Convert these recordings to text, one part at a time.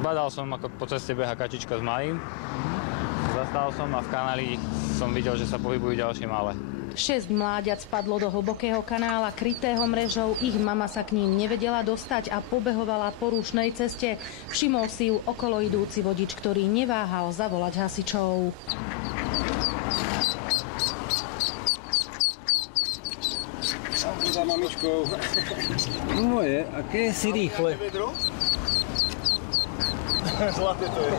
Zbadal som, ako po ceste beha kačička s malým. Zastal som a v kanáli som videl, že sa pohybujú ďalšie malé. 6 mláďat spadlo do hlbokého kanála krytého mrežou. Ich mama sa k ním nevedela dostať a pobehovala po rušnej ceste. Všimol si ju okolo idúci vodič, ktorý neváhal zavolať hasičov. Za mamičkou. Moje, aké si rýchle. Zlaté to je.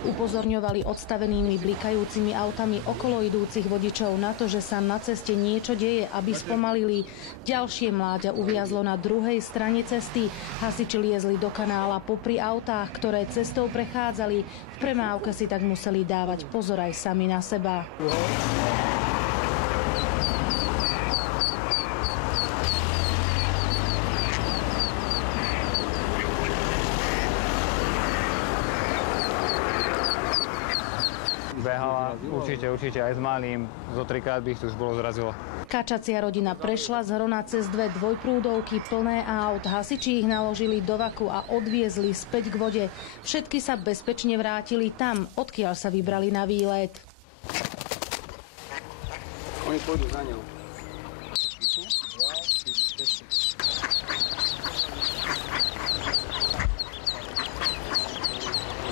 Upozorňovali odstavenými blikajúcimi autami okolo idúcich vodičov na to, že sa na ceste niečo deje, aby spomalili. Ďalšie mláďa uviazlo na druhej strane cesty. Hasiči liezli do kanála popri autách, ktoré cestou prechádzali. V premávke si tak museli dávať pozor aj sami na seba. Behala určite aj s malým. Zo 3-krát by ich tu už bolo zrazilo. Kačacia rodina prešla z Hrona cez 2 dvojprúdovky plné aut. Hasiči ich naložili do vaku a odviezli späť k vode. Všetky sa bezpečne vrátili tam, odkiaľ sa vybrali na výlet. Oni pôjdu za ňou.